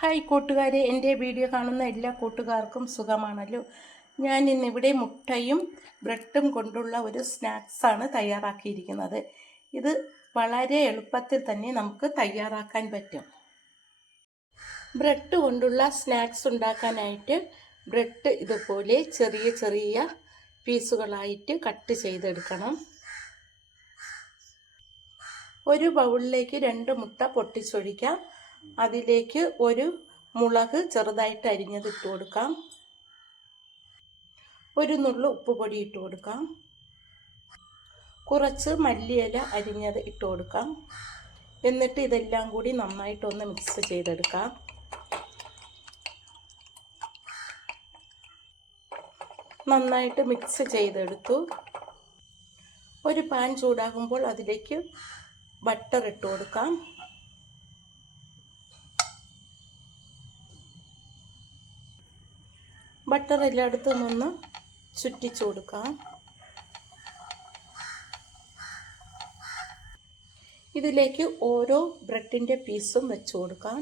Hi കൂട്ടുകാരെ, എൻ്റെ video കാണുന്ന എല്ലാ കൂട്ടുകാർക്കും സുഖമാണല്ലോ. ഞാൻ ഇന്നിവിടെ മുട്ടയും ബ്രെഡും കൊണ്ടുള്ള ഒരു സ്നാക്സാണ് തയ്യാറാക്കിയിരിക്കുന്നത്. ഇത് വളരെ എളുപ്പത്തിൽ തന്നെ നമുക്ക് തയ്യാറാക്കാൻ പറ്റും. ബ്രെഡ് കൊണ്ടുള്ള സ്നാക്സ് ഉണ്ടാക്കാനായിട്ട് ബ്രെഡ് ഇതുപോലെ ചെറിയ ചെറിയ പീസുകളായിട്ട് കട്ട് ചെയ്തെടുക്കണം. ഒരു ബൗളിലേക്ക് 2 മുട്ട പൊട്ടിച്ചൊഴിക്കാം. അതിലേക്ക് ഒരു മുളക് ചെറുതായിട്ട് അരിഞ്ഞത് ഇട്ട് കൊടുക്കാം. ഒരു നുള്ളു ഉപ്പുപൊടി ഇട്ട് കൊടുക്കാം. കുറച്ച് മല്ലിയില അരിഞ്ഞത് ഇട്ട് കൊടുക്കാം. എന്നിട്ട് ഇതെല്ലാം കൂടി നന്നായിട്ടൊന്ന് മിക്സ് ചെയ്തെടുക്കാം. നന്നായിട്ട് മിക്സ് ചെയ്തെടുത്തു. ഒരു പാൻ ചൂടാകുമ്പോൾ അതിലേക്ക് ബട്ടർ ഇട്ട് കൊടുക്കാം. ബട്ടർ എല്ലായിടത്തും ഒന്ന് ചുറ്റിച്ചു കൊടുക്കാം. ഇതിലേക്ക് ഓരോ ബ്രെഡിൻ്റെ പീസും വെച്ച് കൊടുക്കാം.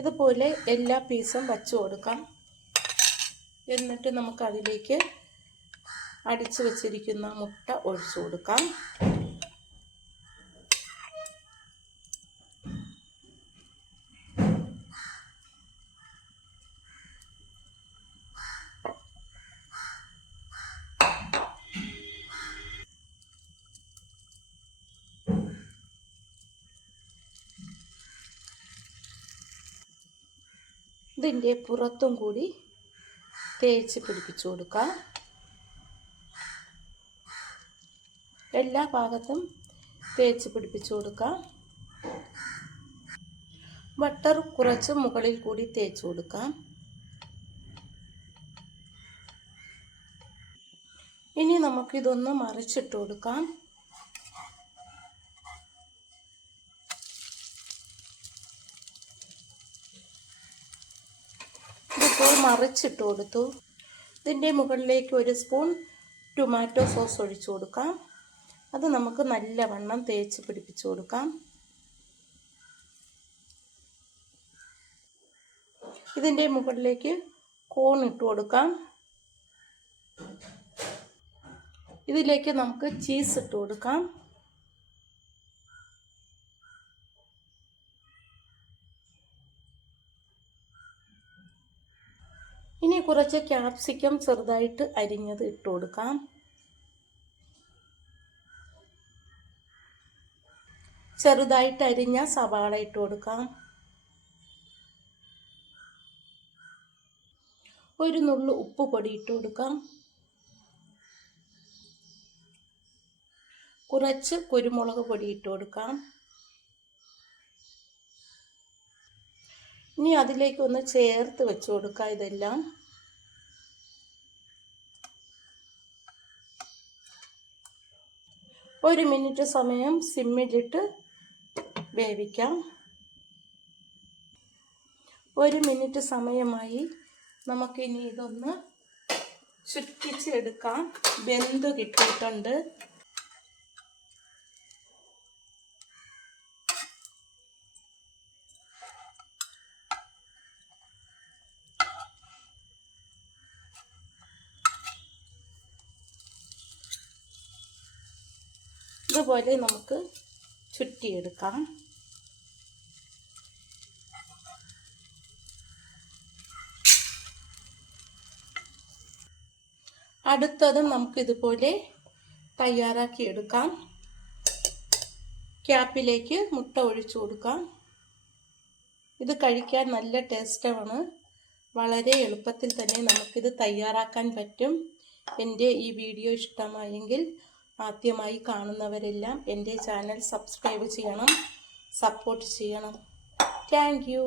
ഇതുപോലെ എല്ലാ പീസും വച്ചു കൊടുക്കാം. എന്നിട്ട് നമുക്ക് അതിലേക്ക് അടിച്ചു വച്ചിരിക്കുന്ന മുട്ട ഒഴിച്ചു കൊടുക്കാം. ഇതിൻ്റെ പുറത്തും കൂടി തേച്ച് പിടിപ്പിച്ചു കൊടുക്കാം. എല്ലാ ഭാഗത്തും തേച്ച് പിടിപ്പിച്ചു കൊടുക്കാം. ബട്ടർ കുറച്ച് മുകളിൽ കൂടി തേച്ച് കൊടുക്കാം. ഇനി നമുക്കിതൊന്ന് മറിച്ചിട്ട് കൊടുക്കാം. ഇതിപ്പോൾ മറിച്ചിട്ട് കൊടുത്തു. ഇതിൻ്റെ മുകളിലേക്ക് ഒരു സ്പൂൺ ടൊമാറ്റോ സോസ് ഒഴിച്ചു കൊടുക്കാം. അത് നമുക്ക് നല്ലവണ്ണം തേച്ച് പിടിപ്പിച്ചു കൊടുക്കാം. ഇതിൻ്റെ മുകളിലേക്ക് കോൺ ഇട്ട് കൊടുക്കാം. ഇതിലേക്ക് നമുക്ക് ചീസ് ഇട്ട് കൊടുക്കാം. ഇനി കുറച്ച് ക്യാപ്സിക്കം ചെറുതായിട്ട് അരിഞ്ഞത് ഇട്ട് കൊടുക്കാം. ചെറുതായിട്ട് അരിഞ്ഞ സവാള ഇട്ട് കൊടുക്കാം. ഒരു നുള്ളു ഉപ്പ് പൊടി ഇട്ട് കൊടുക്കാം. കുറച്ച് കുരുമുളക് പൊടി ഇട്ട് കൊടുക്കാം. ഇനി അതിലേക്ക് ഒന്ന് ചേർത്ത് വെച്ച് കൊടുക്കാം. ഇതെല്ലാം ഒരു മിനിറ്റ് സമയം സിമ്മിലിട്ട് വേവിക്കാം. ഒരു മിനിറ്റ് സമയമായി. നമുക്കിനി ഇതൊന്ന് ചുറ്റിച്ചെടുക്കാം. വെന്ത് കിട്ടിയിട്ടുണ്ട്. ഇതുപോലെ നമുക്ക് ചുറ്റിയെടുക്കാം. അടുത്തതും നമുക്കിതുപോലെ തയ്യാറാക്കിയെടുക്കാം. ക്യാപ്പിലേക്ക് മുട്ട ഒഴിച്ചു കൊടുക്കാം. ഇത് കഴിക്കാൻ നല്ല ടേസ്റ്റാണ്. വളരെ എളുപ്പത്തിൽ തന്നെ നമുക്കിത് തയ്യാറാക്കാൻ പറ്റും. എൻ്റെ ഈ വീഡിയോ ഇഷ്ടമായെങ്കിൽ ആദ്യമായി കാണുന്നവരെല്ലാം എൻ്റെ ചാനൽ സബ്സ്ക്രൈബ് ചെയ്യണം, സപ്പോർട്ട് ചെയ്യണം. Thank you.